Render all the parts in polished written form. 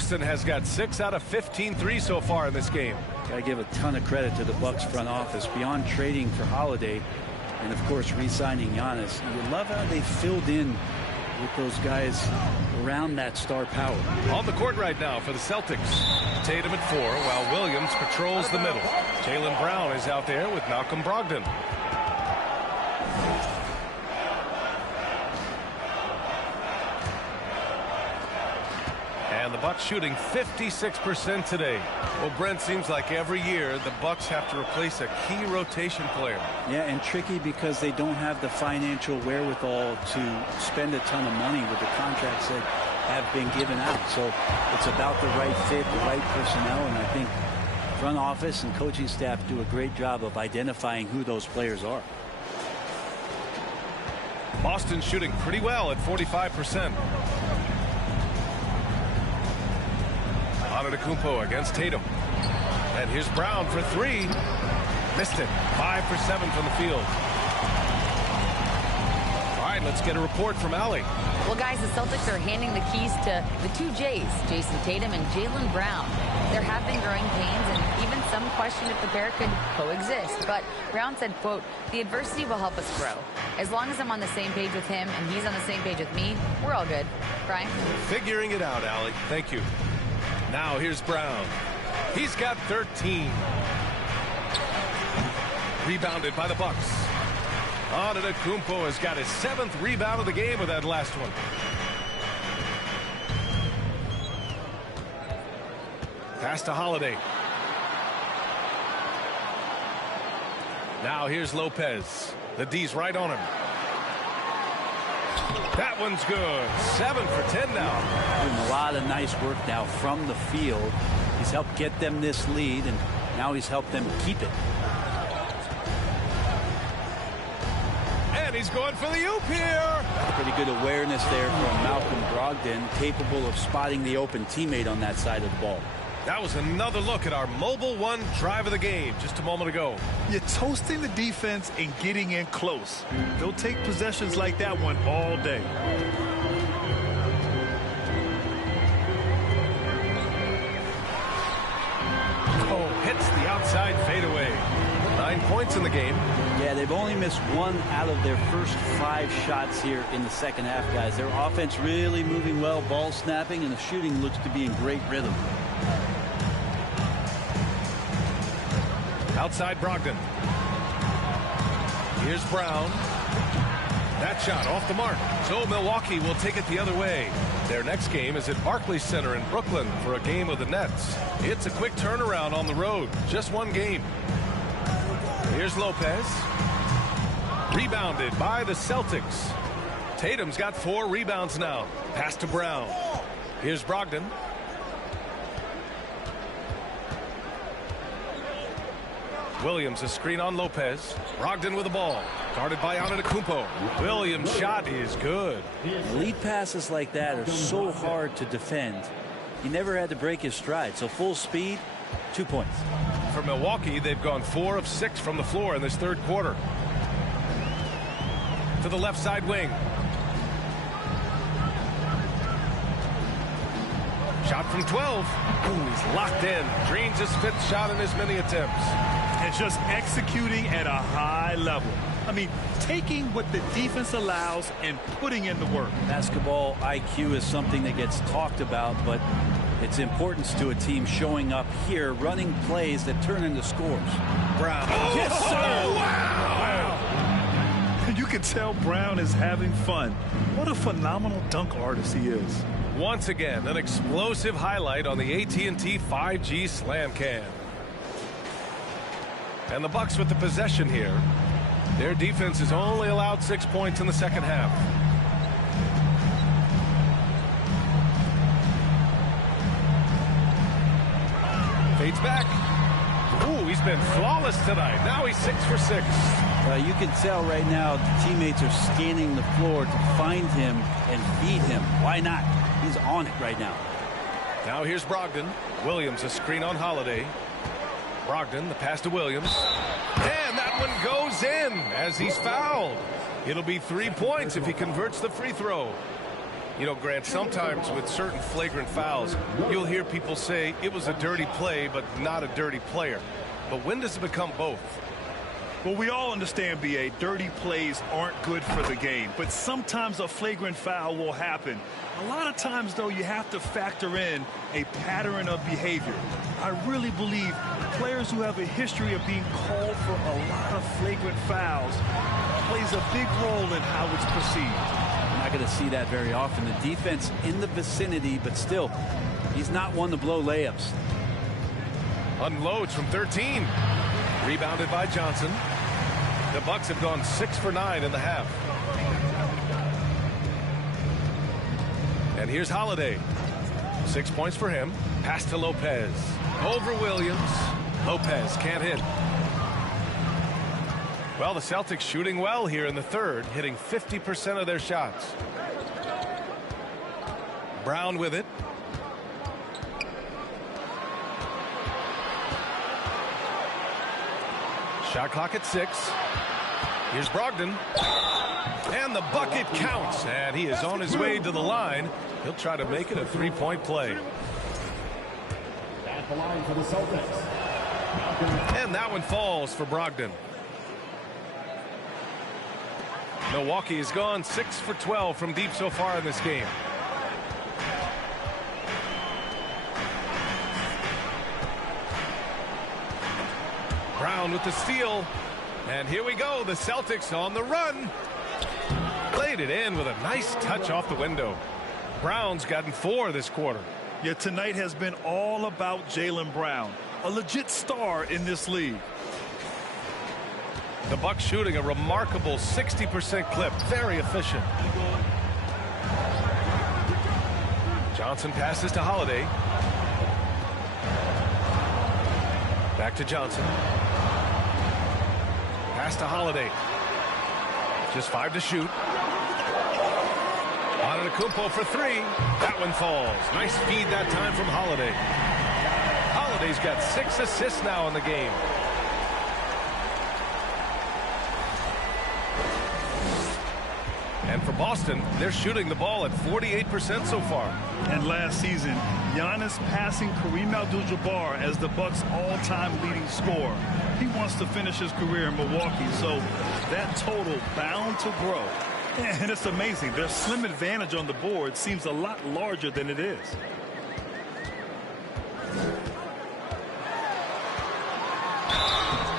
Boston has got 6 out of 15 threes so far in this game. Gotta give a ton of credit to the Bucks front office. Beyond trading for Holiday and, of course, re-signing Giannis, you love how they filled in with those guys around that star power. On the court right now for the Celtics. Tatum at 4 while Williams patrols the middle. Jaylen Brown is out there with Malcolm Brogdon. And the Bucks shooting 56% today. Well, Brent, seems like every year the Bucks have to replace a key rotation player. Yeah, and tricky because they don't have the financial wherewithal to spend a ton of money with the contracts that have been given out. So it's about the right fit, the right personnel, and I think front office and coaching staff do a great job of identifying who those players are. Boston shooting pretty well at 45%. Antetokounmpo against Tatum. And here's Brown for 3. Missed it. 5 for 7 from the field. All right, let's get a report from Allie. Well, guys, the Celtics are handing the keys to the 2 J's, Jason Tatum and Jaylen Brown. There have been growing pains, and even some question if the pair could coexist. But Brown said, quote, "The adversity will help us grow. As long as I'm on the same page with him and he's on the same page with me, we're all good." Brian? Figuring it out, Allie. Thank you. Now here's Brown. He's got 13. Rebounded by the Bucks. Antetokounmpo has got his 7th rebound of the game with that last one. Pass to Holiday. Now here's Lopez. The D's right on him. That one's good. 7 for 10 now. Doing a lot of nice work now from the field. He's helped get them this lead, and now he's helped them keep it. And he's going for the oop here. Pretty good awareness there from Malcolm Brogdon, capable of spotting the open teammate on that side of the ball. That was another look at our Mobile One drive of the game just a moment ago. You're toasting the defense and getting in close. They'll take possessions like that one all day. Oh, hits the outside fadeaway. 9 points in the game. Yeah, they've only missed 1 out of their first 5 shots here in the second half, guys. Their offense really moving well, ball snapping, and the shooting looks to be in great rhythm. Outside Brogdon. Here's Brown. That shot off the mark. So Milwaukee will take it the other way. Their next game is at Barclays Center in Brooklyn for a game of the Nets. It's a quick turnaround on the road. Just 1 game. Here's Lopez. Rebounded by the Celtics. Tatum's got 4 rebounds now. Pass to Brown. Here's Brogdon. Williams, a screen on Lopez. Brogdon with the ball. Guarded by Antetokounmpo. Williams' shot is good. Lead passes like that are so hard to defend. He never had to break his stride. So full speed, 2 points. For Milwaukee, they've gone 4 of 6 from the floor in this third quarter. To the left side wing. Shot from 12. Ooh, he's locked in. Drains his 5th shot in as many attempts. And just executing at a high level. I mean, taking what the defense allows and putting in the work. Basketball IQ is something that gets talked about, but its importance to a team showing up here, running plays that turn into scores. Brown. Oh, yes, sir. Wow. You can tell Brown is having fun. What a phenomenal dunk artist he is. Once again, an explosive highlight on the AT&T 5G Slam Cam. And the Bucks with the possession here. Their defense has only allowed 6 points in the second half. Fades back. Ooh, he's been flawless tonight. Now he's 6 for 6. You can tell right now the teammates are scanning the floor to find him and feed him. Why not? He's on it right now. Now here's Brogdon. Williams, a screen on Holiday. Brogdon, the pass to Williams. And that one goes in as he's fouled. It'll be 3 points if he converts the free throw. You know, Grant, sometimes with certain flagrant fouls, you'll hear people say it was a dirty play, but not a dirty player. But when does it become both? Well, we all understand, B.A., dirty plays aren't good for the game, but sometimes a flagrant foul will happen. A lot of times, though, you have to factor in a pattern of behavior. I really believe players who have a history of being called for a lot of flagrant fouls plays a big role in how it's perceived. Not going to see that very often. The defense in the vicinity, but still, he's not one to blow layups. Unloads from 13. Rebounded by Johnson. The Bucks have gone 6 for 9 in the half. And here's Holiday. 6 points for him. Pass to Lopez. Over Williams. Lopez can't hit. Well, the Celtics shooting well here in the third, hitting 50% of their shots. Brown with it. Shot clock at 6. Here's Brogdon. And the bucket counts. And he is on his way to the line. He'll try to make it a three-point play. At the line for the Celtics. And that one falls for Brogdon. Milwaukee has gone 6 for 12 from deep so far in this game. Brown with the steal. And here we go. The Celtics on the run. Played it in with a nice touch off the window. Brown's gotten 4 this quarter. Yeah, tonight has been all about Jaylen Brown, a legit star in this league. The Bucks shooting a remarkable 60% clip. Very efficient. Johnson passes to Holiday. Back to Johnson. Pass to Holiday. Just 5 to shoot. Antetokounmpo for 3. That one falls. Nice feed that time from Holiday. Holiday's got 6 assists now in the game. And for Boston, they're shooting the ball at 48% so far. And last season, Giannis passing Kareem Abdul-Jabbar as the Bucks' all-time leading scorer. He wants to finish his career in Milwaukee, so that total bound to grow. And it's amazing. Their slim advantage on the board seems a lot larger than it is.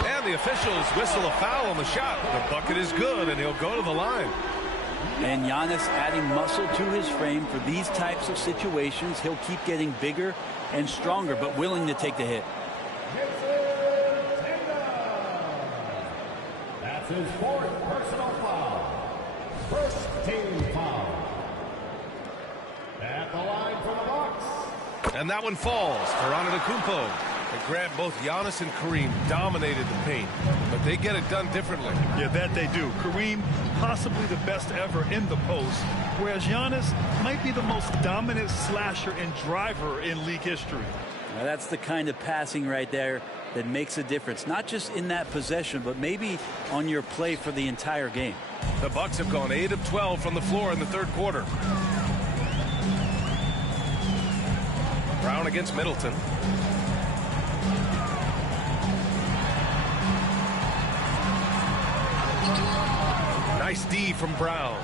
And the officials whistle a foul on the shot. The bucket is good, and he'll go to the line. And Giannis adding muscle to his frame for these types of situations. He'll keep getting bigger and stronger, but willing to take the hit. That's his 4th personal foul. First team foul. At the line for the Bucks. And that one falls for Antetokounmpo. And Grant, both Giannis and Kareem dominated the paint, but they get it done differently. Yeah, that they do. Kareem, possibly the best ever in the post, whereas Giannis might be the most dominant slasher and driver in league history. Now that's the kind of passing right there that makes a difference, not just in that possession, but maybe on your play for the entire game. The Bucks have gone 8 of 12 from the floor in the third quarter. Brown against Middleton. Nice D from Brown.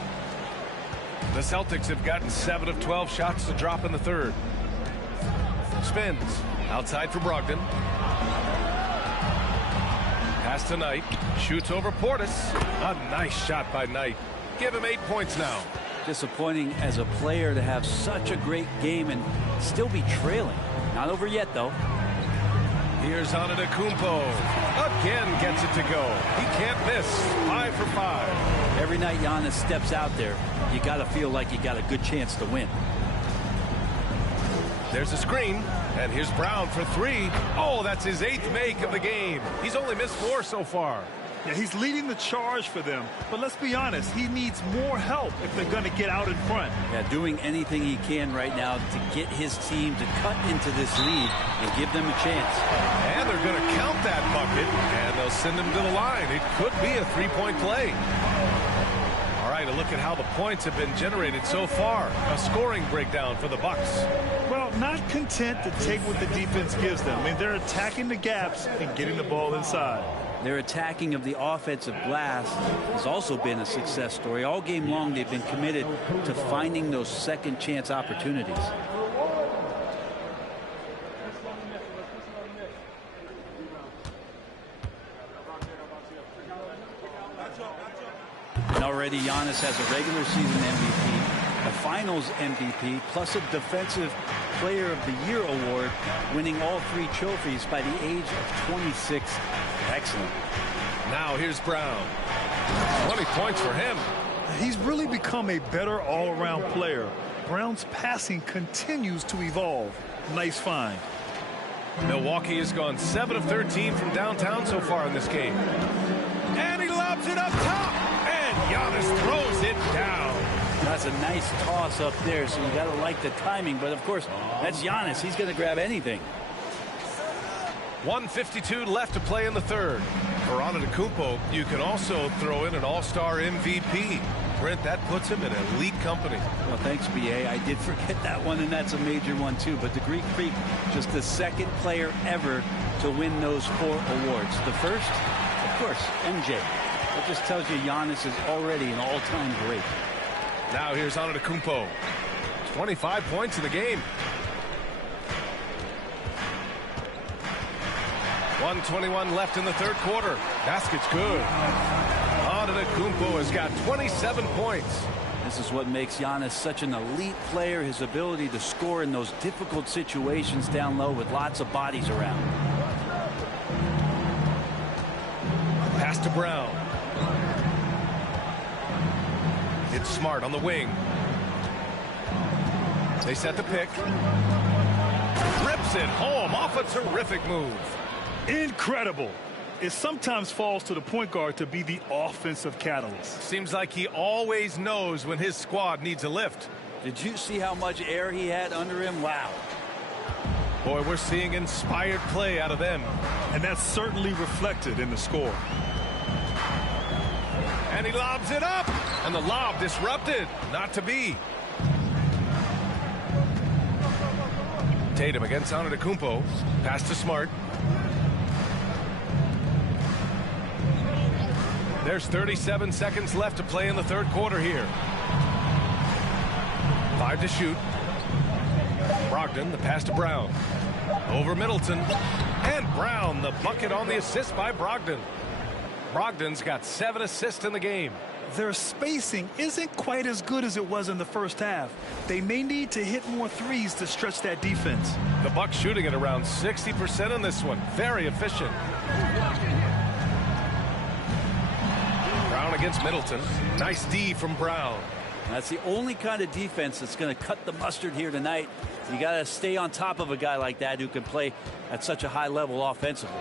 The Celtics have gotten 7 of 12 shots to drop in the third. Spins. Outside for Brogdon. Pass to Knight. Shoots over Portis. A nice shot by Knight. Give him 8 points now. Disappointing as a player to have such a great game and still be trailing. Not over yet, though. Here's Antetokounmpo. Again gets it to go. He can't miss. 5 for 5. Every night Giannis steps out there, you got to feel like you got a good chance to win. There's a screen, and here's Brown for 3. Oh, that's his 8th make of the game. He's only missed 4 so far. Yeah, he's leading the charge for them, but let's be honest, he needs more help if they're going to get out in front. Yeah, doing anything he can right now to get his team to cut into this lead and give them a chance. And they're going to count that bucket, and they'll send him to the line. It could be a 3-point play. All right, a look at how the points have been generated so far. A scoring breakdown for the Bucks. Well, not content to take what the defense gives them. I mean, they're attacking the gaps and getting the ball inside. Their attacking of the offensive glass has also been a success story. All game long, they've been committed to finding those second chance opportunities. And already Giannis has a regular season MVP, a finals MVP, plus a defensive player of the year award, winning all 3 trophies by the age of 26. Excellent. Now here's Brown. 20 points for him. He's really become a better all-around player. Brown's passing continues to evolve. Nice find. Milwaukee has gone 7 of 13 from downtown so far in this game. And he lobs it up top. And Giannis throws it down. That's a nice toss up there, so you got to like the timing. But, of course, that's Giannis. He's going to grab anything. 1:52 left to play in the third. For Antetokounmpo, you can also throw in an all-star MVP. Brent, that puts him in elite company. Well, thanks, BA. I did forget that one, and that's a major one, too. But the Greek Freak, just the second player ever to win those 4 awards. The first, of course, MJ. That just tells you Giannis is already an all-time great. Now here's Antetokounmpo. 25 points in the game. 1:21 left in the third quarter. Basket's good. Antetokounmpo has got 27 points. This is what makes Giannis such an elite player, his ability to score in those difficult situations down low with lots of bodies around. Pass to Brown. It's Smart on the wing. They set the pick. Rips it home off a terrific move. Incredible. It sometimes falls to the point guard to be the offensive catalyst. Seems like he always knows when his squad needs a lift. Did you see how much air he had under him? Wow. Boy, we're seeing inspired play out of them. And that's certainly reflected in the score. And he lobs it up. And the lob disrupted. Not to be. Tatum against Antetokounmpo. Pass to Smart. There's 37 seconds left to play in the third quarter here. 5 to shoot. Brogdon, the pass to Brown. Over Middleton. And Brown, the bucket on the assist by Brogdon. Brogdon's got 7 assists in the game. Their spacing isn't quite as good as it was in the first half. They may need to hit more threes to stretch that defense. The Bucks shooting at around 60% in this one. Very efficient. Brown against Middleton. Nice D from Brown. That's the only kind of defense that's going to cut the mustard here tonight. You got to stay on top of a guy like that who can play at such a high level offensively.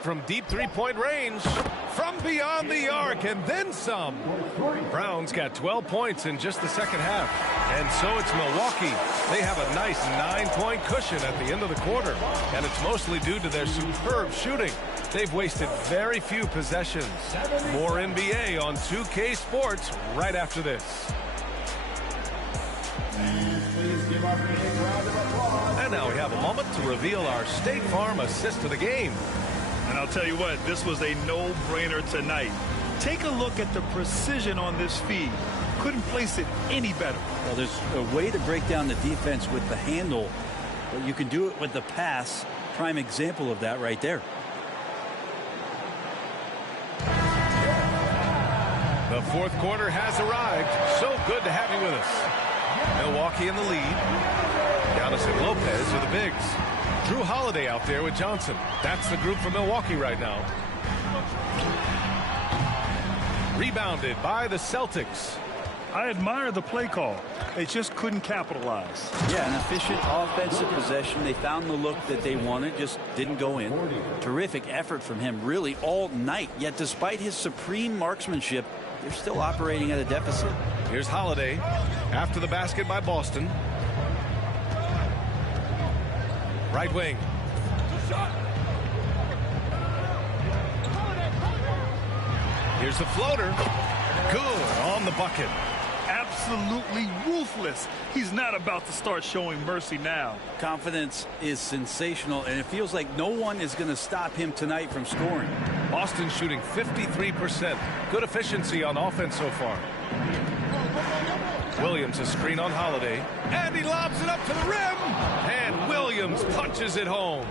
From deep three-point range, from beyond the arc, and then some. Brown's got 12 points in just the second half. And so it's Milwaukee. They have a nice 9-point cushion at the end of the quarter. And it's mostly due to their superb shooting. They've wasted very few possessions. More NBA on 2K Sports right after this. And now we have a moment to reveal our State Farm assist of the game. And I'll tell you what, this was a no-brainer tonight. Take a look at the precision on this feed. Couldn't place it any better. Well, there's a way to break down the defense with the handle, but you can do it with the pass. Prime example of that right there. The fourth quarter has arrived. So good to have you with us. Milwaukee in the lead. Giannis and Lopez are the bigs. Drew Holiday out there with Johnson. That's the group for Milwaukee right now. Rebounded by the Celtics. I admire the play call. They just couldn't capitalize. Yeah, an efficient offensive possession. They found the look that they wanted, just didn't go in. Terrific effort from him really all night. Yet despite his supreme marksmanship, they're still operating at a deficit. Here's Holiday after the basket by Boston. Right wing. Here's the floater. Good on the bucket. Absolutely ruthless. He's not about to start showing mercy now. Confidence is sensational, and it feels like no one is going to stop him tonight from scoring. Boston shooting 53%. Good efficiency on offense so far. Williams a screen on Holiday. And he lobs it up to the rim. And Williams punches it home.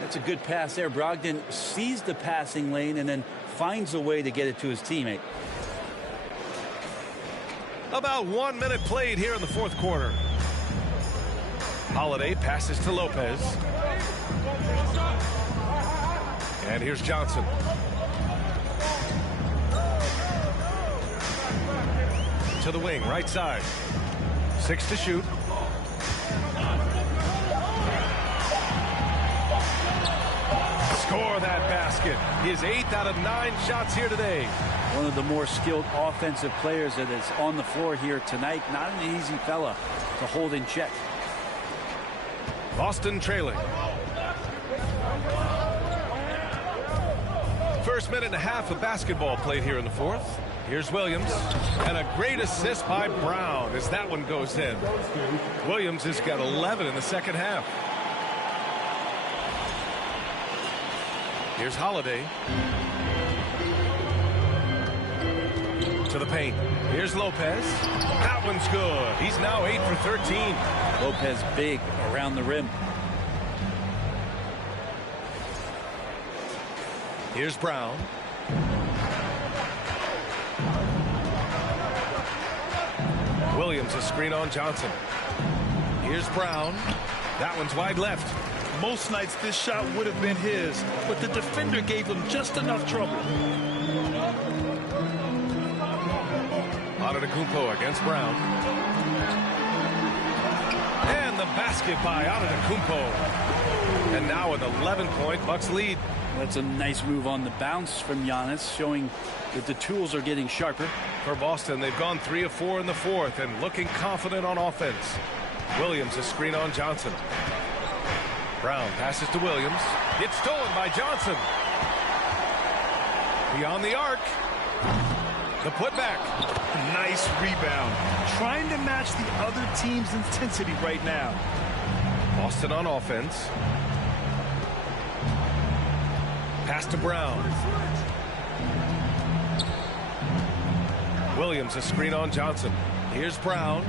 That's a good pass there. Brogdon sees the passing lane and then finds a way to get it to his teammate. About 1 minute played here in the fourth quarter. Holiday passes to Lopez. And here's Johnson. To the wing, right side. 6 to shoot. Score that basket. His 8th out of 9 shots here today. One of the more skilled offensive players that is on the floor here tonight. Not an easy fella to hold in check. Boston trailing. First minute and a half of basketball played here in the fourth. Here's Williams. And a great assist by Brown as that one goes in. Williams has got 11 in the second half. Here's Holiday. To the paint. Here's Lopez. That one's good. He's now 8 for 13. Lopez big around the rim. Here's Brown. Williams a screen on Johnson. Here's Brown. That one's wide left. Most nights this shot would have been his, but the defender gave him just enough trouble. Antetokounmpo against Brown. And the basket by Antetokounmpo. And now an 11-point Bucks lead. That's a nice move on the bounce from Giannis, showing that the tools are getting sharper. For Boston, they've gone 3 of 4 in the fourth and looking confident on offense. Williams a screen on Johnson. Brown passes to Williams. It's stolen by Johnson. Beyond the arc. The putback. Nice rebound. Trying to match the other team's intensity right now. Boston on offense. Pass to Brown. Williams a screen on Johnson. Here's Brown.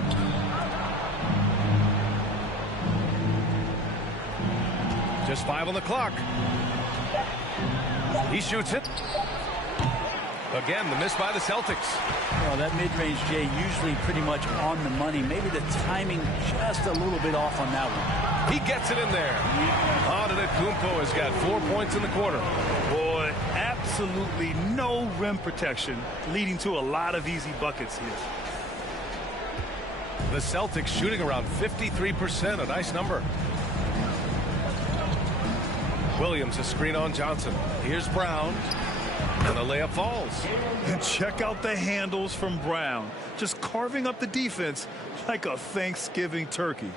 Just 5 on the clock. He shoots it. Again, the miss by the Celtics. Well, that mid-range, Jay, usually pretty much on the money. Maybe the timing just a little bit off on that one. He gets it in there. Antetokounmpo has got 4 points in the quarter. Boy, absolutely no rim protection, leading to a lot of easy buckets here. The Celtics shooting around 53%, a nice number. Williams a screen on Johnson. Here's Brown. And the layup falls. And check out the handles from Brown. Just carving up the defense like a Thanksgiving turkey.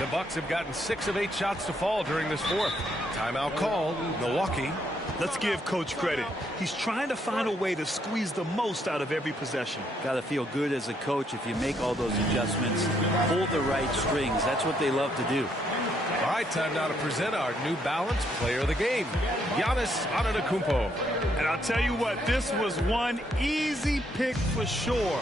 The Bucks have gotten 6 of 8 shots to fall during this fourth. Timeout called. Milwaukee. Let's give Coach credit. He's trying to find a way to squeeze the most out of every possession. Got to feel good as a coach if you make all those adjustments. Pull the right strings. That's what they love to do. All right, time now to present our New Balance Player of the Game, Giannis Antetokounmpo. And I'll tell you what, this was one easy pick for sure.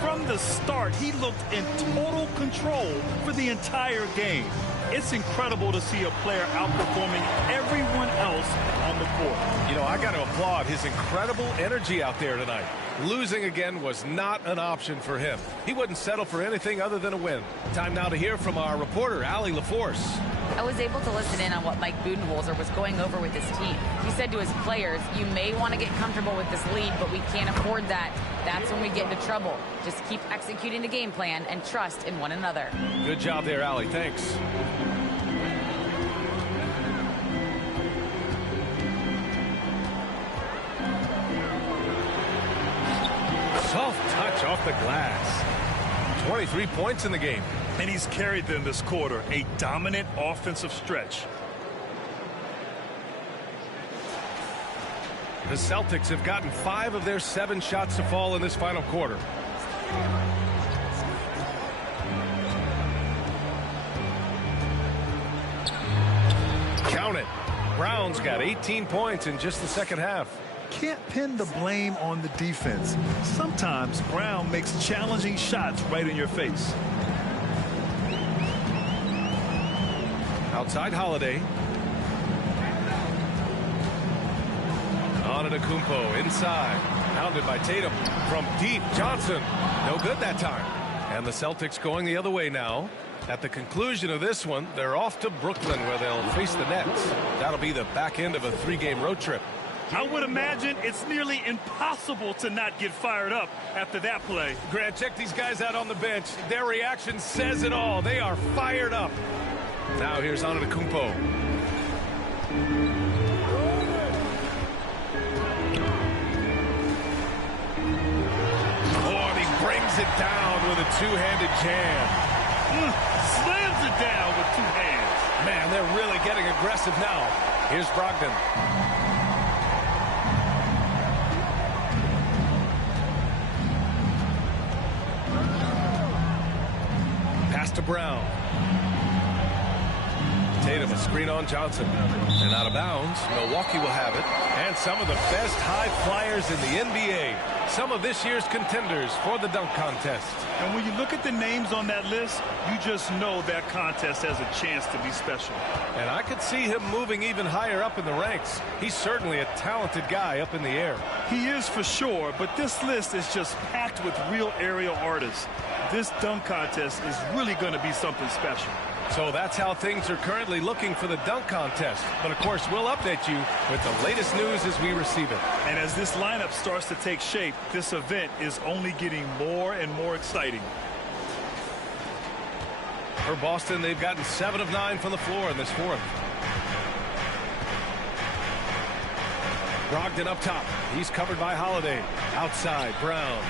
From the start, he looked in total control for the entire game. It's incredible to see a player outperforming everyone else on the court. You know, I got to applaud his incredible energy out there tonight. Losing again was not an option for him. He wouldn't settle for anything other than a win. Time now to hear from our reporter, Allie LaForce. I was able to listen in on what Mike Budenholzer was going over with his team. He said to his players, you may want to get comfortable with this lead, but we can't afford that. That's when we get into trouble. Just keep executing the game plan and trust in one another. Good job there, Allie. Thanks. Soft touch off the glass. 23 points in the game. And he's carried them this quarter. A dominant offensive stretch. The Celtics have gotten 5 of their 7 shots to fall in this final quarter. Count it. Brown's got 18 points in just the second half. Can't pin the blame on the defense. Sometimes Brown makes challenging shots right in your face. Outside Holiday. Antetokounmpo inside. Pounded by Tatum. From deep, Johnson. No good that time. And the Celtics going the other way now. At the conclusion of this one, they're off to Brooklyn where they'll face the Nets. That'll be the back end of a 3-game road trip. I would imagine it's nearly impossible to not get fired up after that play. Grant, check these guys out on the bench. Their reaction says it all. They are fired up. Now here's Antetokounmpo. Oh, and he brings it down with a two-handed jam. Slams it down with 2 hands. Man, they're really getting aggressive now. Here's Brogdon. Pass to Brown. Tatum, a screen on Johnson. And out of bounds, Milwaukee will have it. And some of the best high flyers in the NBA. Some of this year's contenders for the dunk contest. And when you look at the names on that list, you just know that contest has a chance to be special. And I could see him moving even higher up in the ranks. He's certainly a talented guy up in the air. He is for sure, but this list is just packed with real aerial artists. This dunk contest is really going to be something special. So that's how things are currently looking for the dunk contest. But of course, we'll update you with the latest news as we receive it. And as this lineup starts to take shape, this event is only getting more and more exciting. For Boston, they've gotten 7 of 9 from the floor in this fourth. Brogdon up top. He's covered by Holiday. Outside, Brown.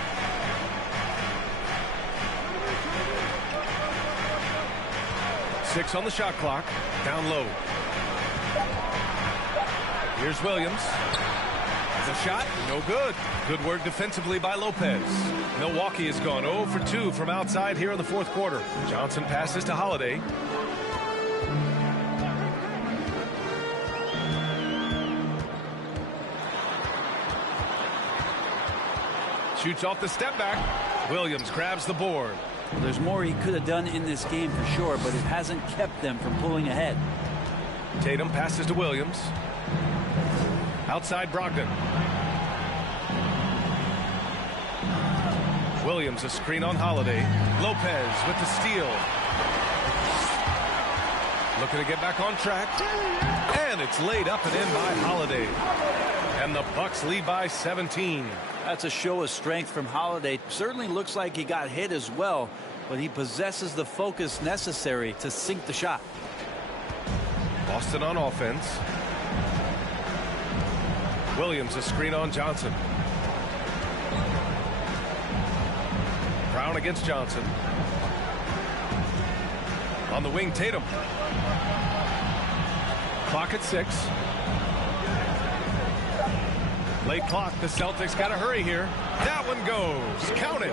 Six on the shot clock. Down low. Here's Williams. The shot, no good. Good work defensively by Lopez. Milwaukee has gone 0 for 2 from outside here in the fourth quarter. Johnson passes to Holiday. Shoots off the step back. Williams grabs the board. There's more he could have done in this game for sure, but it hasn't kept them from pulling ahead. Tatum passes to Williams. Outside Brogdon. Williams a screen on Holiday. Lopez with the steal. Looking to get back on track. And it's laid up and in by Holiday. And the Bucks lead by 17. That's a show of strength from Holiday. Certainly looks like he got hit as well, but he possesses the focus necessary to sink the shot. Boston on offense. Williams a screen on Johnson. Brown against Johnson. On the wing, Tatum. Clock at 6. Late clock. The Celtics got to hurry here. That one goes. Count it.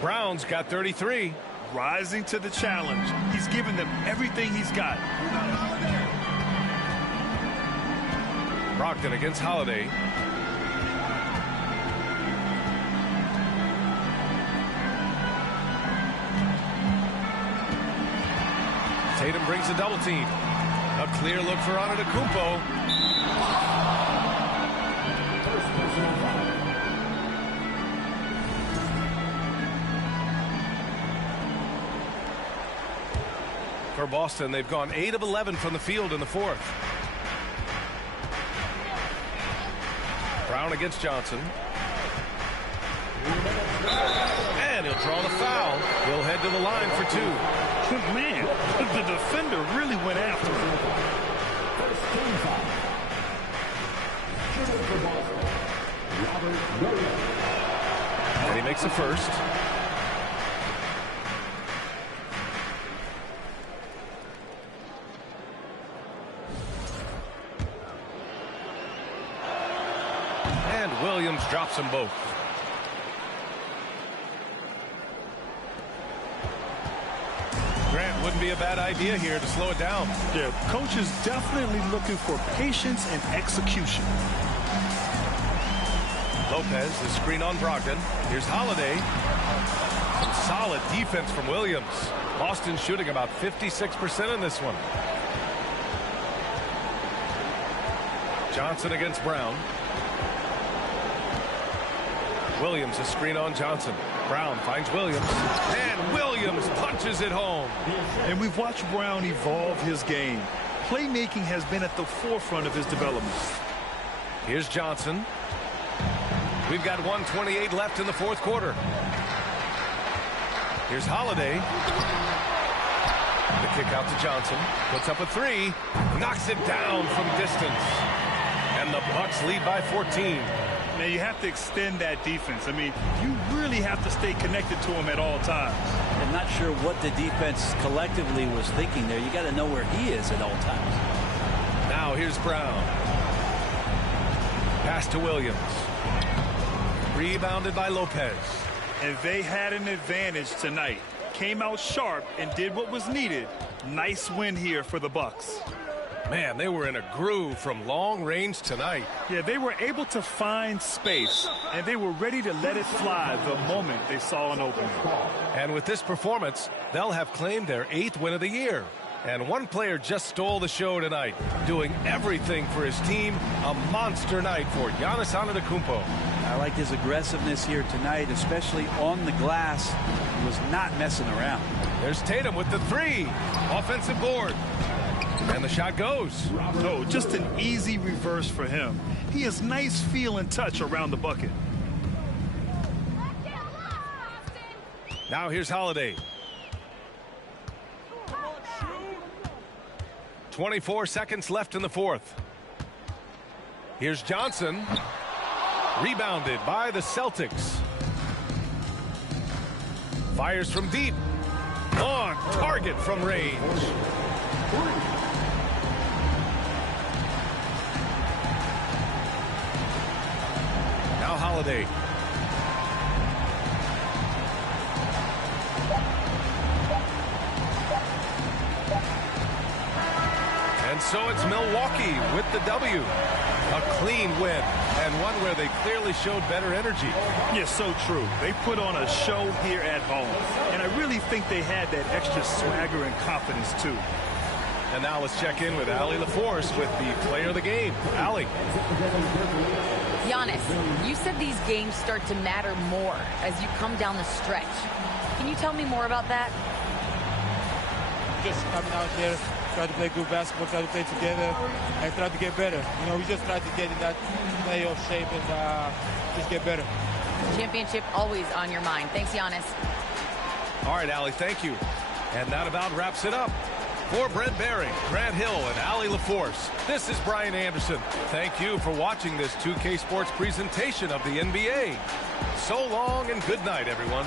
Brown's got 33. Rising to the challenge. He's given them everything he's got. Brogdon against Holiday. Tatum brings a double team. A clear look for Antetokounmpo. For Boston, they've gone 8 of 11 from the field in the fourth. Brown against Johnson. And he'll draw the foul. He'll head to the line for 2. Man, the defender really went after him. And he makes the first. And Williams drops them both. Grant, wouldn't be a bad idea here to slow it down. Yeah, coach is definitely looking for patience and execution. Lopez, the screen on Brogdon. Here's Holiday. Some solid defense from Williams. Boston shooting about 56% in this one. Johnson against Brown. Williams, a screen on Johnson. Brown finds Williams. And Williams punches it home. And we've watched Brown evolve his game. Playmaking has been at the forefront of his development. Here's Johnson. We've got 1:28 left in the fourth quarter. Here's Holiday. The kick out to Johnson. Puts up a three. Knocks it down from distance. And the Bucks lead by 14. Now you have to extend that defense. I mean, you really have to stay connected to him at all times. I'm not sure what the defense collectively was thinking there. You got to know where he is at all times. Now here's Brown. Pass to Williams. Rebounded by Lopez. And they had an advantage tonight. Came out sharp and did what was needed. Nice win here for the Bucks. Man, they were in a groove from long range tonight. Yeah, they were able to find space, and they were ready to let it fly the moment they saw an opening. And with this performance, they'll have claimed their 8th win of the year. And one player just stole the show tonight, doing everything for his team. A monster night for Giannis Antetokounmpo. I like his aggressiveness here tonight, especially on the glass. He was not messing around. There's Tatum with the three. Offensive board. And the shot goes. No, just an easy reverse for him. He has nice feel and touch around the bucket. Now here's Holiday. 24 seconds left in the fourth. Here's Johnson. Rebounded by the Celtics. Fires from deep. On target from range. Now Holiday. And so it's Milwaukee with the W. A clean win, and one where they clearly showed better energy. Yeah, so true. They put on a show here at home, and I really think they had that extra swagger and confidence, too. And now let's check in with Allie LaForce with the player of the game. Allie. Giannis, you said these games start to matter more as you come down the stretch. Can you tell me more about that? Just coming out here, try to play good basketball, try to play together, and try to get better. You know, we just try to get in that playoff shape and just get better. Championship always on your mind. Thanks, Giannis. All right, Allie, thank you. And that about wraps it up. For Brent Barry, Grant Hill, and Allie LaForce, this is Brian Anderson. Thank you for watching this 2K Sports presentation of the NBA. So long and good night, everyone.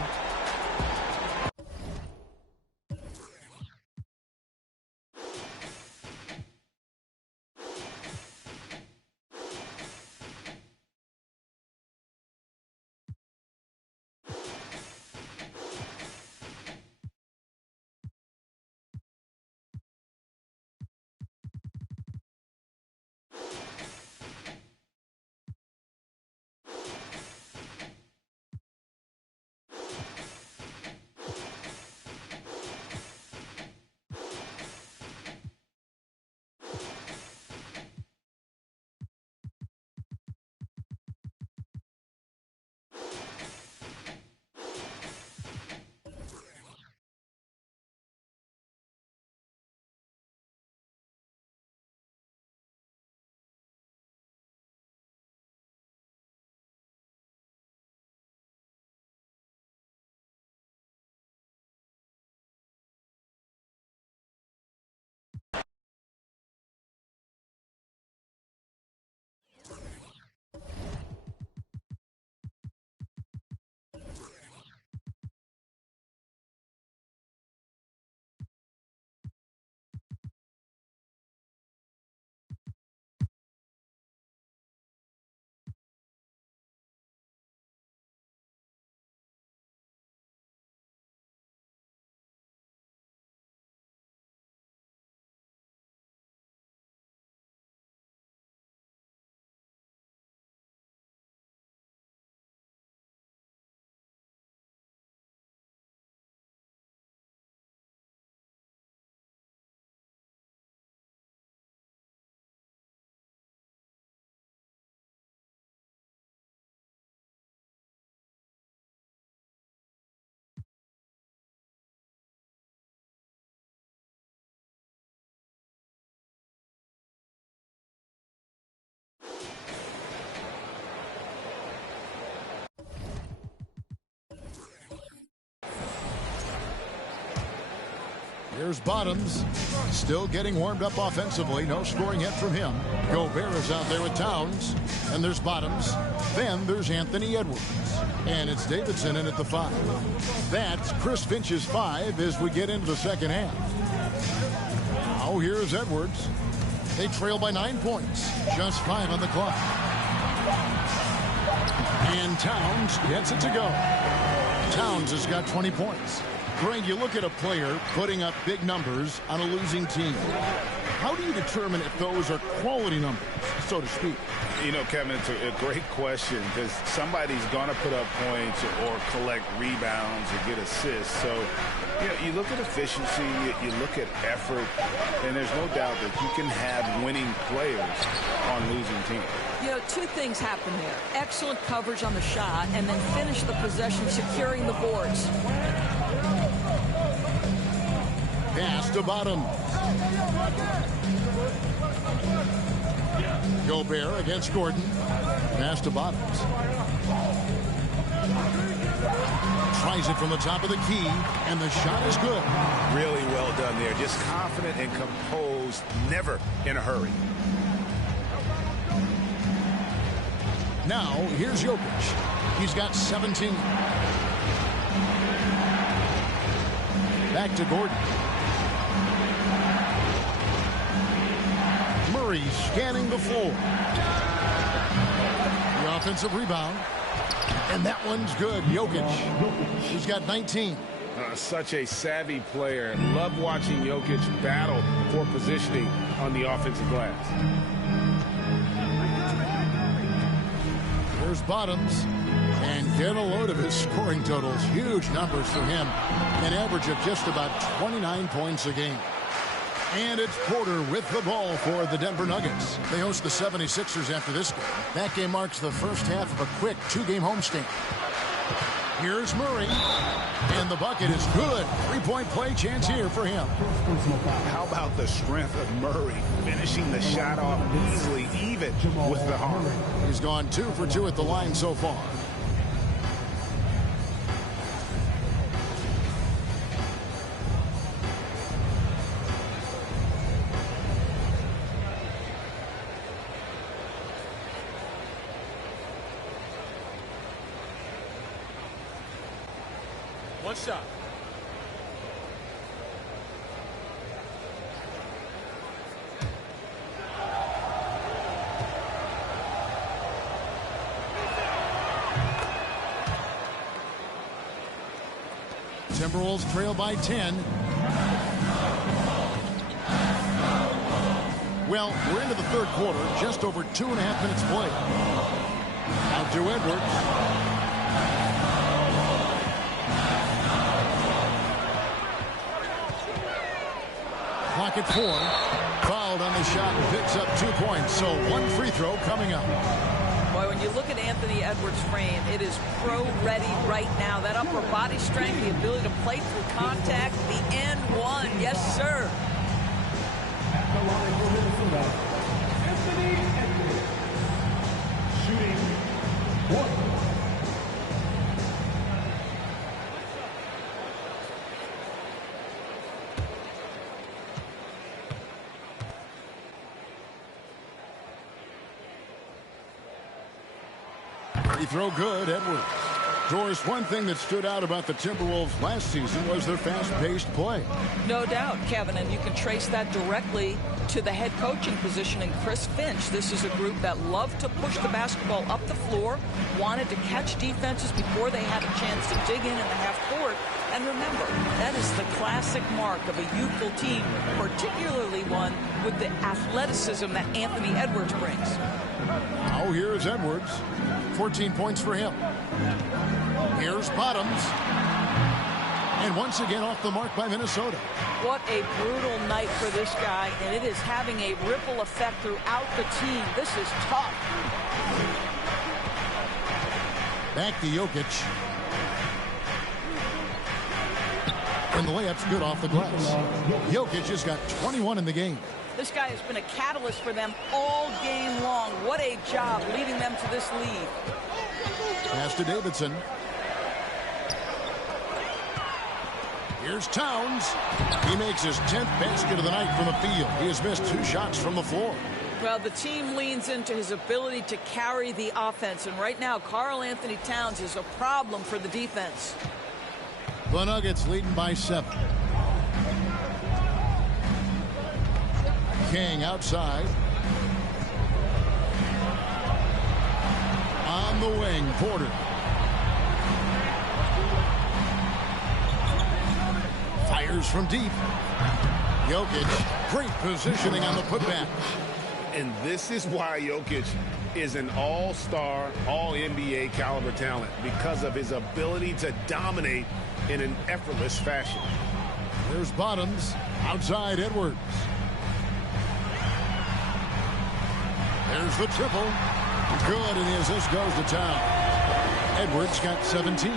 Here's Bottoms. Still getting warmed up offensively. No scoring yet from him. Gobert is out there with Towns. And there's Bottoms. Then there's Anthony Edwards. And it's Davidson in at the 5. That's Chris Finch's 5 as we get into the second half. Now here's Edwards. They trail by 9 points. Just 5 on the clock. And Towns gets it to go. Towns has got 20 points. Greg, you look at a player putting up big numbers on a losing team. How do you determine if those are quality numbers, so to speak? You know, Kevin, it's a great question because somebody's going to put up points or collect rebounds or get assists. So, you know, you look at efficiency, you look at effort, and there's no doubt that you can have winning players on losing teams. You know, two things happen there. Excellent coverage on the shot, and then finish the possession securing the boards. Pass to Bottom. Gobert against Gordon. Pass to Bottoms. Tries it from the top of the key, and the shot is good. Really well done there. Just confident and composed, never in a hurry. Now, here's Jokic. He's got 17. Back to Gordon. Murray scanning the floor. The offensive rebound. And that one's good. Jokic. He's got 19. Such a savvy player. Love watching Jokic battle for positioning on the offensive glass. There's Bottoms. And get a load of his scoring totals. Huge numbers for him. An average of just about 29 points a game. And it's Porter with the ball for the Denver Nuggets. They host the 76ers after this game. That game marks the first half of a quick 2-game homestand. Here's Murray. And the bucket is good. 3-point play chance here for him. How about the strength of Murray finishing the shot off easily, even with the arm? He's gone 2 for 2 at the line so far. One shot. Timberwolves trail by 10. Well, we're into the third quarter, just over 2.5 minutes played. Out to Edwards. Clock at 4. Fouled on the shot and picks up 2 points. So 1 free throw coming up. Boy, when you look at Anthony Edwards' frame, it is pro-ready right now. That upper body strength, the ability to play through contact, the and one. Yes, sir. At the line for Minnesota, Anthony Edwards. Shooting 1. Free throw good, Edwards. Doris, one thing that stood out about the Timberwolves last season was their fast-paced play. No doubt, Kevin, and you can trace that directly to the head coaching position in Chris Finch. This is a group that loved to push the basketball up the floor, wanted to catch defenses before they had a chance to dig in the half court. And remember, that is the classic mark of a youthful team, particularly one with the athleticism that Anthony Edwards brings. Now here's Edwards. 14 points for him. Here's Bottoms. And once again off the mark by Minnesota. What a brutal night for this guy, and it is having a ripple effect throughout the team. This is tough. Back to Jokic. And the layup's good off the glass. Jokic has got 21 in the game. This guy has been a catalyst for them all game long. What a job leading them to this lead. Pass to Davidson. Here's Towns. He makes his 10th basket of the night from the field. He has missed 2 shots from the floor. Well, the team leans into his ability to carry the offense. And right now, Karl Anthony Towns is a problem for the defense. The Nuggets leading by 7. King outside. On the wing, Porter. Fires from deep. Jokic, great positioning on the putback. And this is why Jokic is an all-star, all-NBA caliber talent, because of his ability to dominate in an effortless fashion. There's Bottoms, outside Edwards. There's the triple. Good, and the assist goes to Town. Edwards got 17.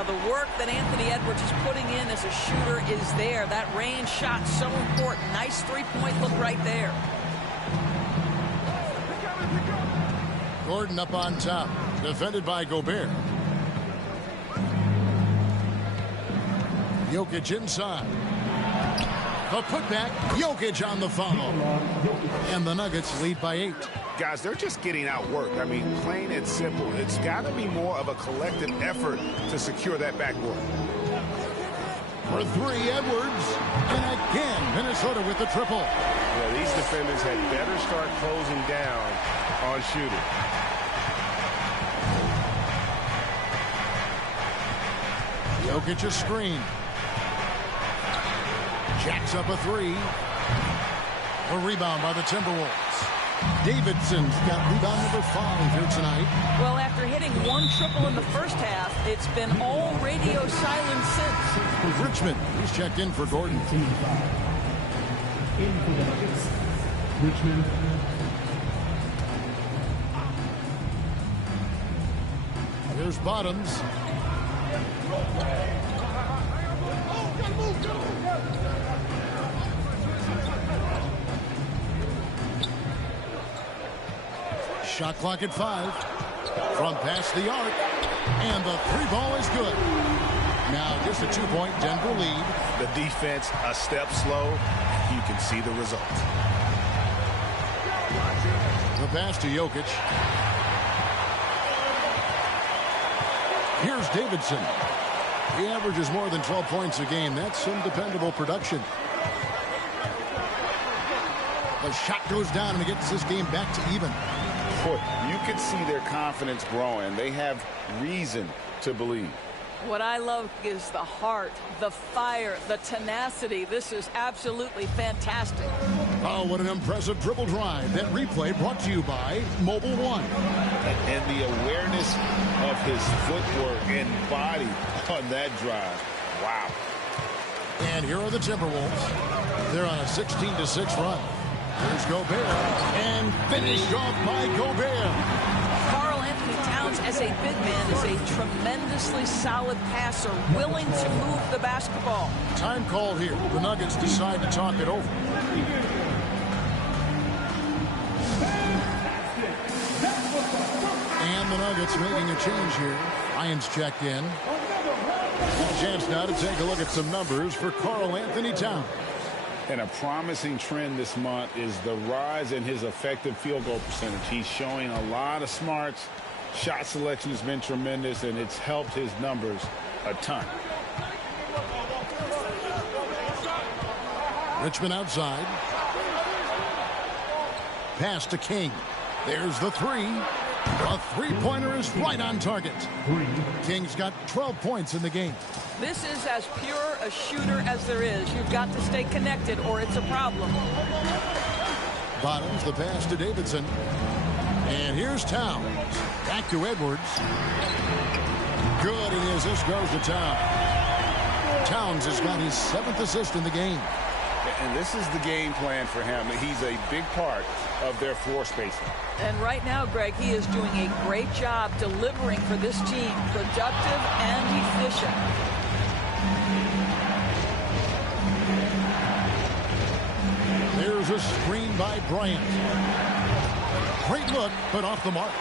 The work that Anthony Edwards is putting in as a shooter is there. That range shot so important. Nice three-point look right there. Gordon up on top, defended by Gobert. Jokic inside. The putback, Jokic on the foul. And the Nuggets lead by 8. Guys, they're just getting outworked. I mean, plain and simple. It's got to be more of a collective effort to secure that backboard. For 3, Edwards. And again, Minnesota with the triple. Yeah, these defenders had better start closing down on shooting. Jokic a screen. Jacks up a 3. A rebound by the Timberwolves. Davidson's got rebound number 5 here tonight. Well, after hitting 1 triple in the first half, it's been all radio silence since. Richmond, he's checked in for Gordon. In for the Nuggets, Richmond. Here's Bottoms. Shot clock at 5. From past the arc. And the 3 ball is good. Now just a 2-point Denver lead. The defense a step slow. You can see the result. The pass to Jokic. Here's Davidson. He averages more than 12 points a game. That's some dependable production. The shot goes down and it gets this game back to even. Boy, you can see their confidence growing. They have reason to believe. What I love is the heart, the fire, the tenacity. This is absolutely fantastic. Oh, what an impressive dribble drive. That replay brought to you by Mobile One. And the awareness of his footwork and body on that drive. Wow. And here are the Timberwolves. They're on a 16-6 run. Here's Gobert. And finished off by Gobert. Karl Anthony Towns, as a big man, is a tremendously solid passer, willing to move the basketball. Time called here. The Nuggets decide to talk it over. And the Nuggets making a change here. Irons checked in. Chance now to take a look at some numbers for Karl Anthony Towns. And a promising trend this month is the rise in his effective field goal percentage. He's showing a lot of smarts. Shot selection has been tremendous, and it's helped his numbers a ton. Richmond outside. Pass to King. There's the 3. A 3-pointer is right on target. King's got 12 points in the game. This is as pure a shooter as there is. You've got to stay connected or it's a problem. Bottoms the pass to Davidson. And here's Towns. Back to Edwards. Good, and the assist goes to Towns. Towns has got his 7th assist in the game. And this is the game plan for him. He's a big part of their floor spacing. And right now, Greg, he is doing a great job delivering for this team. Productive and efficient. There's a screen by Bryant. Great look, but off the mark.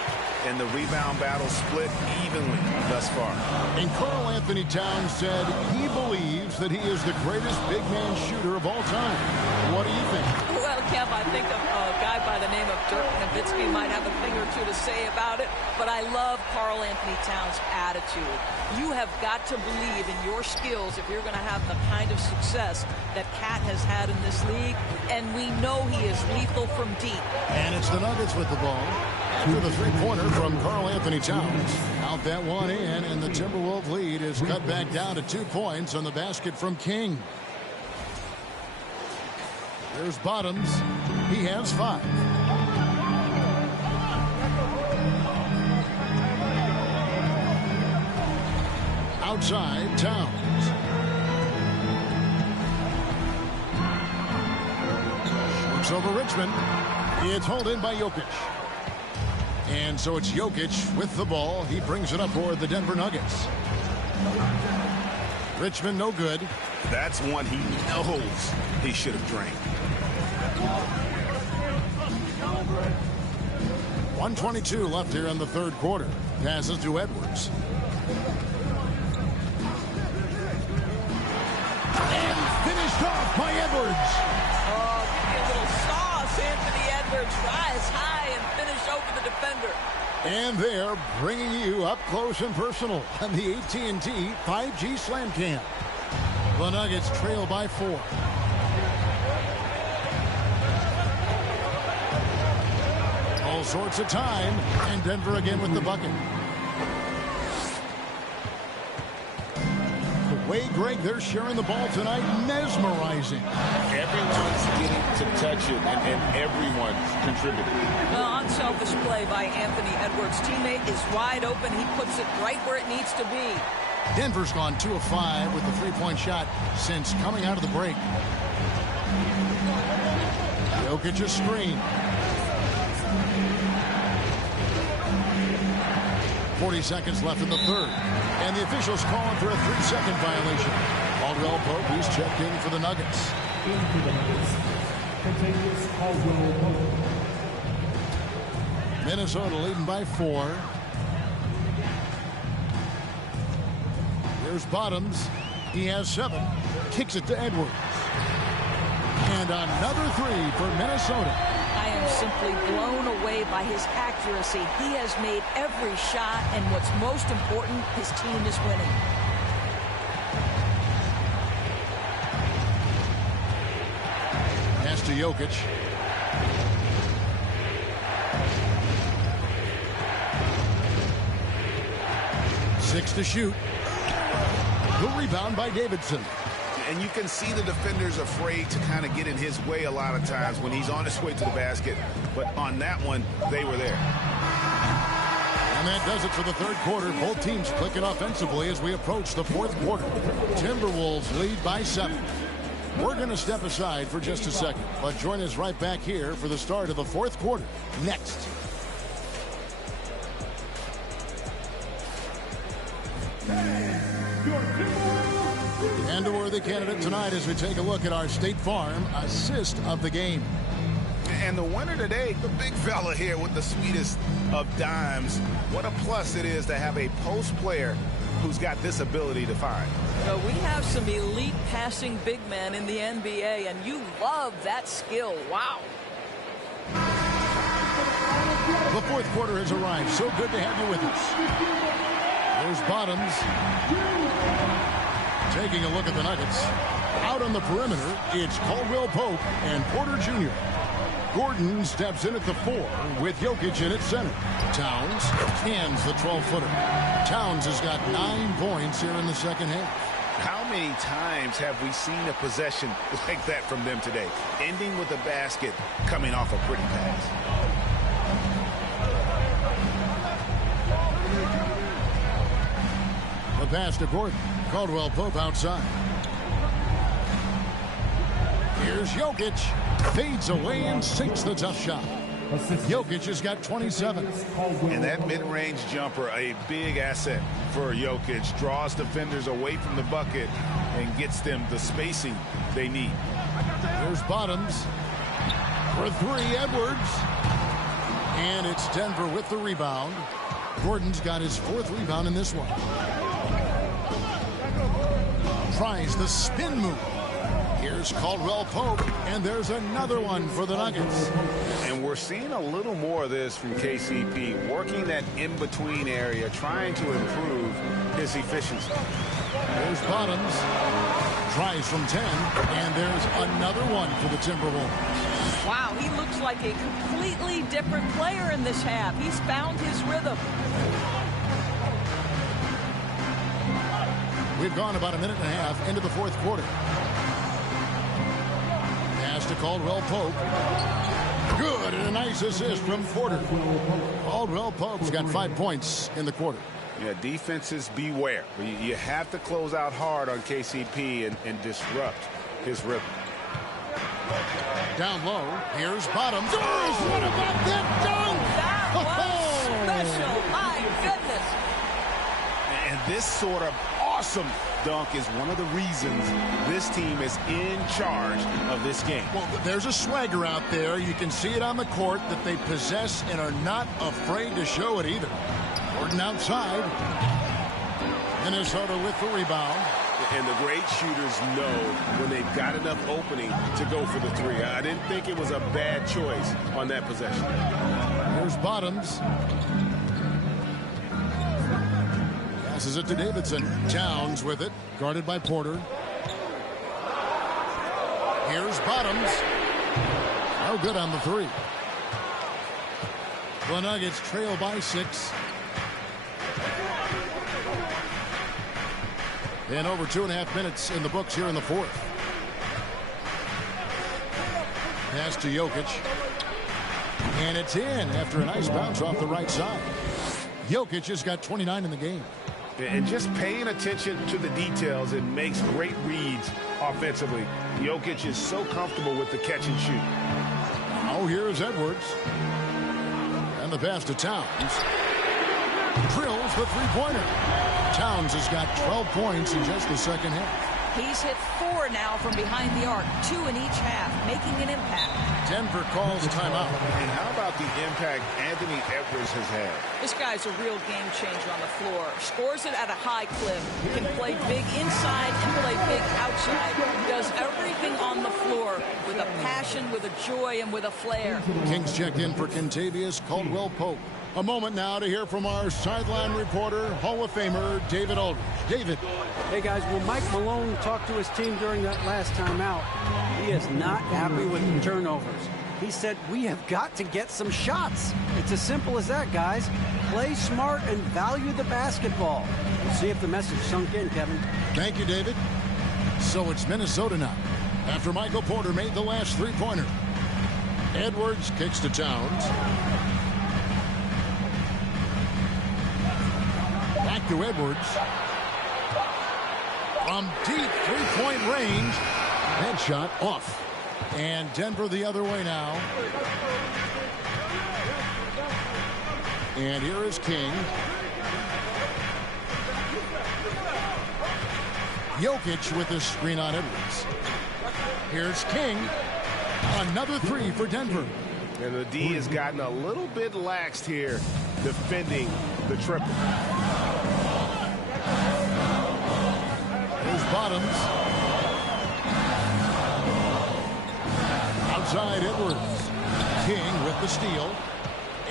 and the rebound battle split evenly thus far. And Karl Anthony Towns said he believes that he is the greatest big man shooter of all time. What do you think? Well, Kev, I think a guy by the name of Dirk Nowitzki might have a thing or two to say about it, but I love Karl Anthony Towns' attitude. You have got to believe in your skills if you're going to have the kind of success that Cat has had in this league, and we know he is lethal from deep. And it's the Nuggets with the ball. After the three-pointer from Karl Anthony Towns. Out that one in, and the Timberwolves lead is cut back down to 2 points on the basket from King. There's Bottoms. He has 5. Outside, Towns. Shoots over Richmond. It's hauled in by Jokic. And so it's Jokic with the ball. He brings it up for the Denver Nuggets. Richmond no good. That's one he knows he should have drained. 1:22 left here in the third quarter. Passes to Edwards. And finished off by Edwards. Oh, give me a little sauce, Anthony Edwards. Rise high and finish over the defender. And they're bringing you up close and personal on the AT&T 5G Slam Cam. The Nuggets trail by 4. All sorts of time, and Denver again with the bucket. The way, Greg, they're sharing the ball tonight, mesmerizing. Everyone's getting to touch it, and everyone's contributing. Well, unselfish play by Anthony Edwards' teammate is wide open. He puts it right where it needs to be. Denver's gone 2 of 5 with the three-point shot since coming out of the break. Jokic's screen. 40 seconds left in the third. And the officials calling for a 3-second violation. Caldwell Pope, he's checked in for the Nuggets. Minnesota leading by 4. There's Bottoms. He has 7. Kicks it to Edwards. And another 3 for Minnesota. I am simply blown away by his accuracy. He has made every shot, and what's most important, his team is winning. Pass to Jokic. Six to shoot. The rebound by Davidson. And you can see the defenders afraid to kind of get in his way a lot of times when he's on his way to the basket. But on that one, they were there. And that does it for the third quarter. Both teams clicking offensively as we approach the fourth quarter. Timberwolves lead by 7. We're going to step aside for just a second, but join us right back here for the start of the fourth quarter next. And a worthy candidate tonight as we take a look at our State Farm assist of the game. And the winner today, the big fella here with the sweetest of dimes. What a plus it is to have a post player who's got this ability to find. So we have some elite passing big men in the NBA, and you love that skill. Wow. The fourth quarter has arrived. So good to have you with us. There's Bottoms. Taking a look at the Nuggets. Out on the perimeter, it's Caldwell Pope and Porter Jr. Gordon steps in at the 4 with Jokic in at center. Towns cans the 12-footer. Towns has got 9 points here in the second half. How many times have we seen a possession like that from them today? Ending with a basket, coming off a pretty pass. The pass to Gordon. Caldwell Pope outside. Here's Jokic. Fades away and sinks the tough shot. Jokic has got 27. And that mid-range jumper, a big asset for Jokic. Draws defenders away from the bucket and gets them the spacing they need. There's Bottoms. For 3, Edwards. And it's Denver with the rebound. Gordon's got his 4th rebound in this one. Tries the spin move. Here's Caldwell Pope, and there's another one for the Nuggets. And we're seeing a little more of this from KCP, working that in-between area, trying to improve his efficiency. There's Bottoms. Tries from 10, and there's another one for the Timberwolves. Wow, he looks like a completely different player in this half. He's found his rhythm. We've gone about a minute and a half into the 4th quarter. Pass to Caldwell Pope. Good, and a nice assist from Porter. Caldwell Pope's got 5 points in the quarter. Yeah, defenses beware. You have to close out hard on KCP and disrupt his rhythm. Down low, here's Bottoms. Oh, what about that dunk? That was special. My goodness. And this sort of awesome dunk is one of the reasons this team is in charge of this game. Well, there's a swagger out there. You can see it on the court that they possess and are not afraid to show it either. Gordon outside. Minnesota with the rebound. And the great shooters know when they've got enough opening to go for the 3. I didn't think it was a bad choice on that possession. Here's Bottoms. Passes it to Davidson. Towns with it. Guarded by Porter. Here's Bottoms. No good on the 3. The Nuggets trail by 6. And over 2.5 minutes in the books here in the 4th. Pass to Jokic. And it's in after a nice bounce off the right side. Jokic has got 29 in the game. And just paying attention to the details, it makes great reads offensively. Jokic is so comfortable with the catch and shoot. Oh, here's Edwards. And the pass to Towns. Drills the 3-pointer. Towns has got 12 points in just the second half. He's hit 4 now from behind the arc, 2 in each half, making an impact. Denver calls timeout. And how about the impact Anthony Edwards has had? This guy's a real game changer on the floor. Scores it at a high clip. Can play big inside and play big outside. Does everything on the floor with a passion, with a joy, and with a flair. Kings checked in for Kentavious Caldwell-Pope. A moment now to hear from our sideline reporter, Hall of Famer David Aldridge. David. Hey, guys. Well, Mike Malone talked to his team during that last timeout. He is not happy with the turnovers. He said, we have got to get some shots. It's as simple as that, guys. Play smart and value the basketball. We'll see if the message sunk in, Kevin. Thank you, David. So it's Minnesota now. After Michael Porter made the last 3-pointer. Edwards kicks to Towns. Back to Edwards. From deep 3-point range. Headshot off. And Denver the other way now. And here is King. Jokic with the screen on Edwards. Here's King. Another 3 for Denver. And the D has gotten a little bit laxed here defending the triple. Here's Bottoms. Outside Edwards. King with the steal.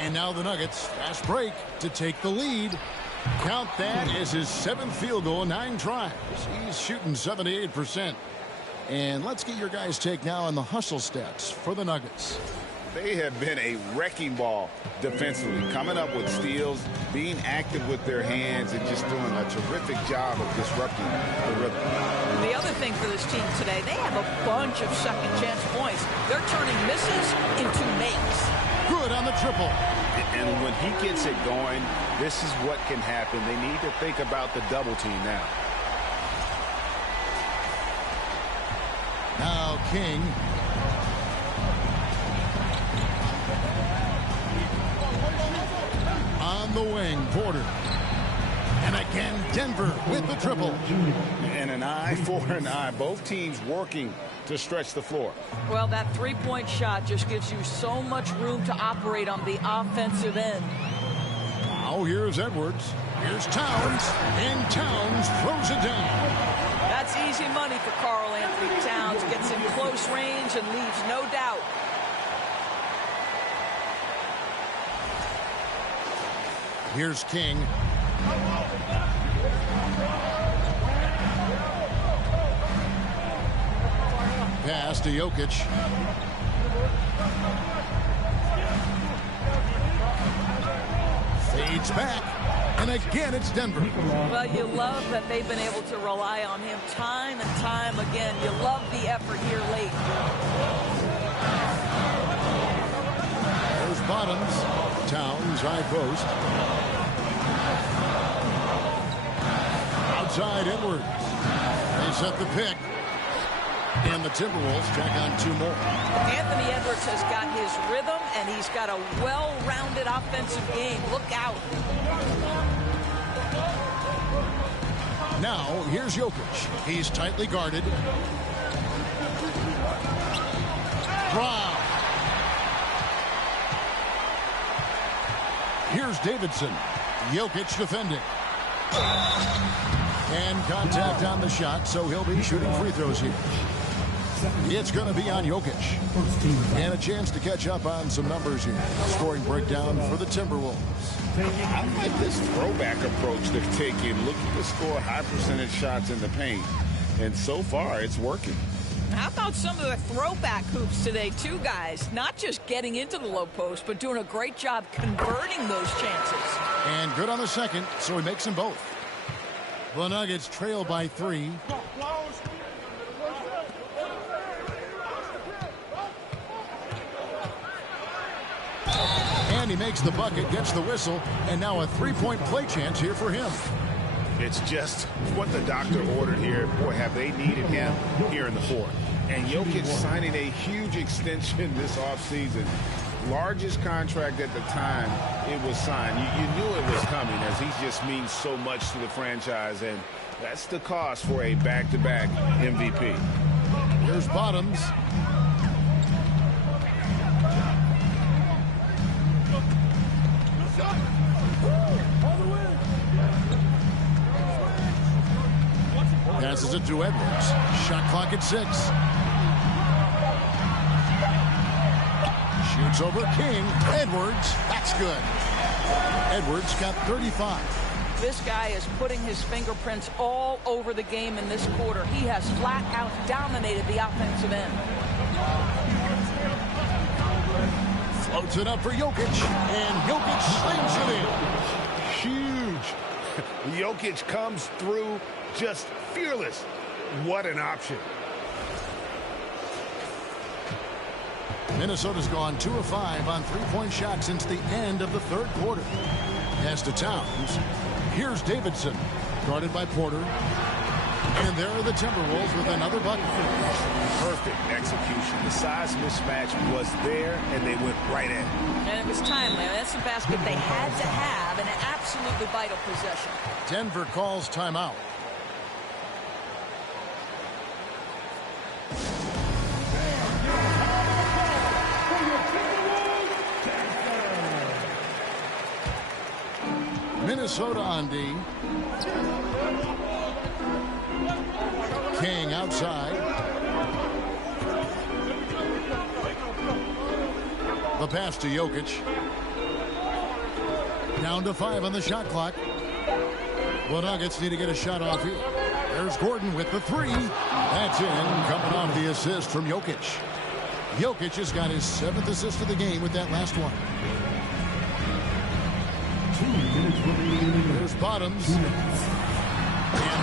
And now the Nuggets. Fast break to take the lead. Count that as his 7th field goal in 9 tries. He's shooting 78%. And let's get your guys' take now on the hustle stats for the Nuggets. They have been a wrecking ball defensively, coming up with steals, being active with their hands, and just doing a terrific job of disrupting the rhythm. The other thing for this team today, they have a bunch of second chance points. They're turning misses into makes. Good on the triple. And when he gets it going, this is what can happen. They need to think about the double team now. Now King. On the wing, Porter. And again, Denver with the triple. And an eye for an eye. Both teams working to stretch the floor. Well, that three-point shot just gives you so much room to operate on the offensive end. Now here's Edwards. Here's Towns. And Towns throws it down. That's easy money for Karl Anthony Towns. Gets in close range and leaves no doubt. Here's King. Pass to Jokic. Fades back. And again, it's Denver. Well, you love that they've been able to rely on him time and time again. You love the effort here late. There's Bottoms. Towns, high post. Outside Edwards. They set the pick. And the Timberwolves tack on two more. Anthony Edwards has got his rhythm, and he's got a well-rounded offensive game. Look out. Now, here's Jokic. He's tightly guarded. Brown. Here's Davidson. Jokic defending. And contact on the shot, so he'll be shooting free throws here. It's going to be on Jokic. And a chance to catch up on some numbers here. Scoring breakdown for the Timberwolves. I like this throwback approach they're taking, looking to score high percentage shots in the paint. And so far, it's working. How about some of the throwback hoops today, too, guys? Not just getting into the low post, but doing a great job converting those chances. And good on the second, so he makes them both. The Nuggets trail by 3. And he makes the bucket, gets the whistle, and now a three-point play chance here for him. It's just what the doctor ordered here. Boy, have they needed him here in the fourth. And Jokic signing a huge extension this offseason. Largest contract at the time it was signed. You knew it was coming, as he just means so much to the franchise, and that's the cost for a back-to-back MVP. Here's Bottoms. Passes it to Edwards. Shot clock at 6. Shoots over King. Edwards. That's good. Edwards got 35. This guy is putting his fingerprints all over the game in this quarter. He has flat out dominated the offensive end. Floats it up for Jokic. And Jokic slings it in. Huge. Jokic comes through just fearless. What an option. Minnesota's gone 2 of 5 on three-point shots since the end of the third quarter. Pass to Towns. Here's Davidson, guarded by Porter. And there are the Timberwolves with another bucket. Perfect execution. The size mismatch was there, and they went right in. And it was timely. That's a basket they had to have, and an absolutely vital possession. Denver calls timeout. Minnesota on D. King outside. The pass to Jokic. Down to 5 on the shot clock. The Nuggets need to get a shot off here. There's Gordon with the 3. That's in, coming off the assist from Jokic. Jokic has got his 7th assist of the game with that last one. There's Bottoms. And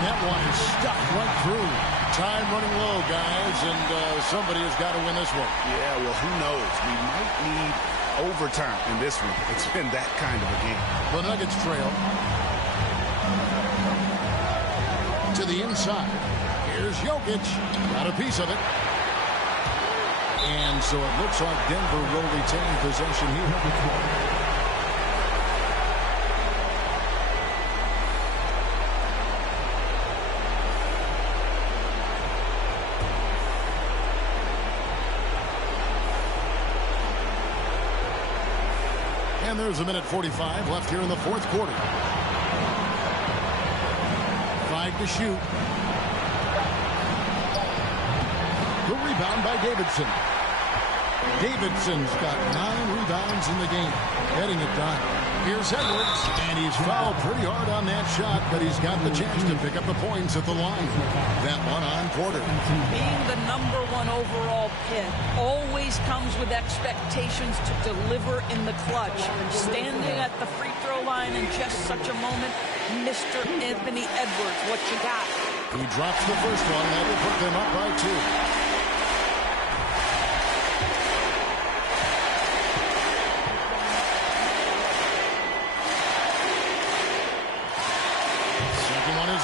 that one is stuck right through. Time running low, guys, and somebody has got to win this one. Yeah, well, who knows? We might need overtime in this one. It's been that kind of a game. The Nuggets trail. To the inside. Here's Jokic. Got a piece of it. And so it looks like Denver will retain possession here. And there's a minute 45 left here in the fourth quarter. 5 to shoot. The rebound by Davidson. Davidson's got 9 rebounds in the game, getting it done. Here's Edwards, and he's fouled pretty hard on that shot, but he's got the chance to pick up the points at the line. That one on Porter. Being the #1 overall pick always comes with expectations to deliver in the clutch. Standing at the free throw line in just such a moment, Mr. Anthony Edwards, what you got? He drops the first one, that will put them up by 2.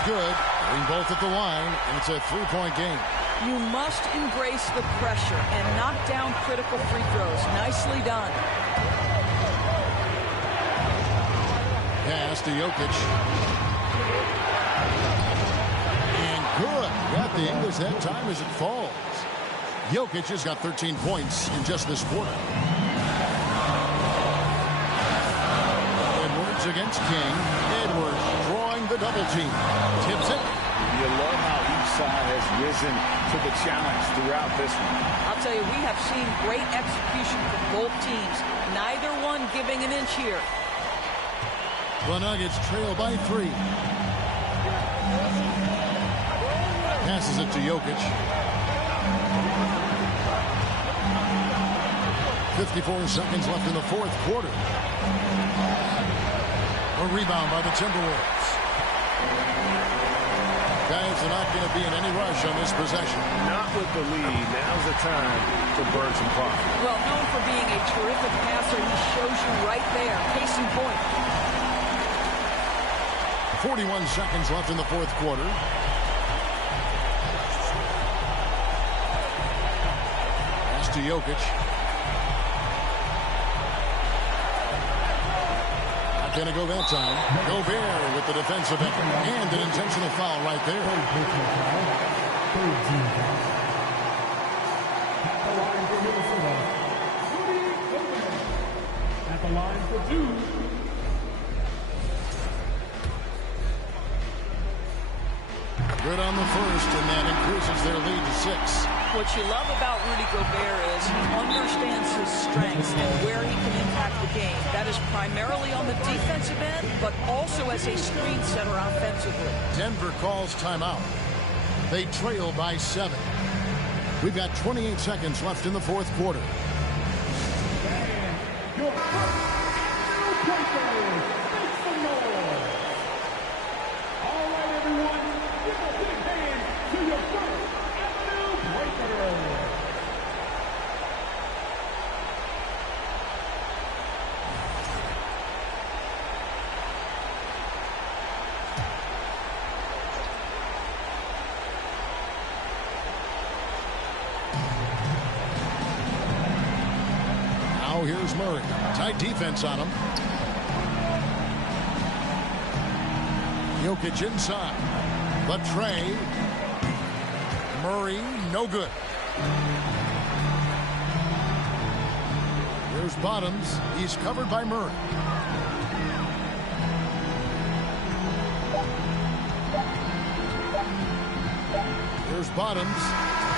Good. Bring both at the line, and it's a 3-point game. You must embrace the pressure and knock down critical free throws. Nicely done. Pass to Jokic. And good. Got the English that time as it falls. Jokic has got 13 points in just this quarter. Edwards against King. Edwards drawing the double team. Tips it. You love how each side has risen to the challenge throughout this one. I'll tell you, we have seen great execution from both teams. Neither one giving an inch here. The Nuggets trail by 3. Passes it to Jokic. 54 seconds left in the fourth quarter. A rebound by the Timberwolves. Guys are not going to be in any rush on this possession. Not with the lead. Now's the time to burn some coffee. Well, known for being a terrific passer, he shows you right there. Case in point. 41 seconds left in the fourth quarter. Pass to Jokic. Going to go that time. Gobert with the defensive effort and an intentional foul right there. At the line for 2. Good on the first, and that increases their lead to 6. What you love about Rudy Gobert is he understands his strengths and where he can impact the game. That is primarily on the defensive end, but also as a screen setter offensively. Denver calls timeout. They trail by 7. We've got 28 seconds left in the fourth quarter. And your first pointers, make some noise. All right, everyone, give a big hand to your first Avenue Breaker. Now here's Murray. Tight defense on him. Jokic inside. The tray. Murray, no good. Here's Bottoms. He's covered by Murray. Here's Bottoms.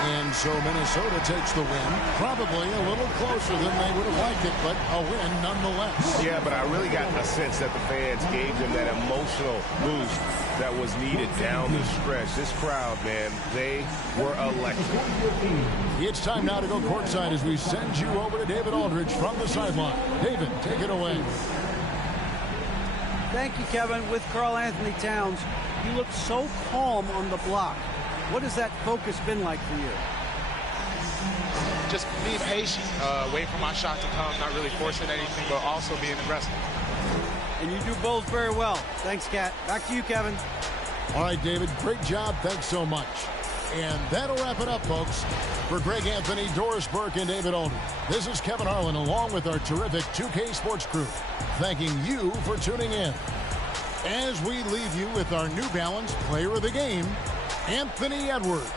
And so Minnesota takes the win. Probably a little closer than they would have liked it, but a win nonetheless. Yeah, but I really got a sense that the fans gave them that emotional boost that was needed down the stretch. This crowd, man, they were electric. It's time now to go courtside as we send you over to David Aldridge from the sideline. David, take it away. Thank you, Kevin. With Karl Anthony Towns, you look so calm on the block. What has that focus been like for you? Just being patient, waiting for my shot to come, not really forcing anything, but also being aggressive. And you do both very well. Thanks, Kat. Back to you, Kevin. All right, David, great job. Thanks so much. And that'll wrap it up, folks. For Greg Anthony, Doris Burke, and David Aldridge, this is Kevin Harlan along with our terrific 2K Sports crew, thanking you for tuning in. As we leave you with our New Balance Player of the Game, Anthony Edwards.